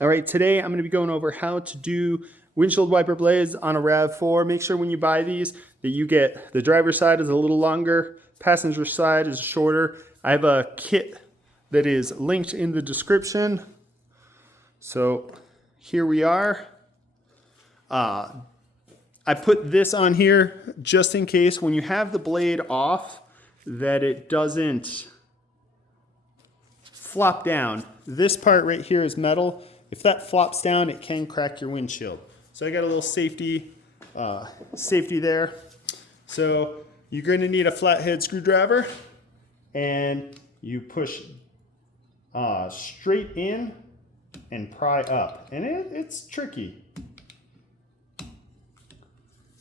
All right, today I'm going to be going over how to do windshield wiper blades on a RAV4. Make sure when you buy these that you get the driver's side is a little longer, passenger side is shorter. I have a kit that is linked in the description. So here we are. I put this on here just in case when you have the blade off that it doesn't flop down. This part right here is metal. If that flops down, it can crack your windshield. So I got a little safety there. So you're going to need a flathead screwdriver, and you push straight in and pry up. And it's tricky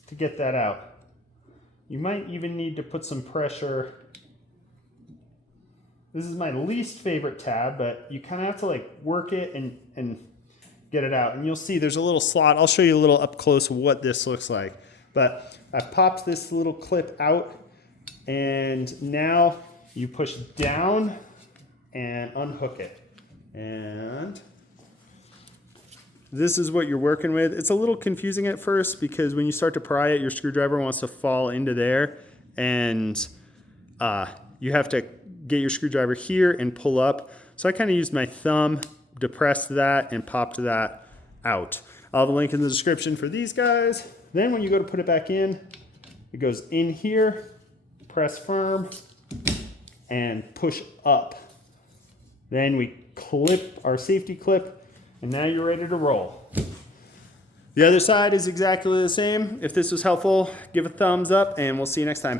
to get that out. You might even need to put some pressure. This is my least favorite tab, but you kind of have to like work it and get it out. And you'll see there's a little slot. I'll show you a little up close what this looks like. But I've popped this little clip out, and now you push down and unhook it. And this is what you're working with. It's a little confusing at first because when you start to pry it, your screwdriver wants to fall into there, and you have to get your screwdriver here and pull up. So I kind of used my thumb, depressed that, and popped that out. I'll have a link in the description for these guys. Then when you go to put it back in, it goes in here, press firm, and push up. Then we clip our safety clip, and now you're ready to roll. The other side is exactly the same. If this was helpful, give a thumbs up, and we'll see you next time.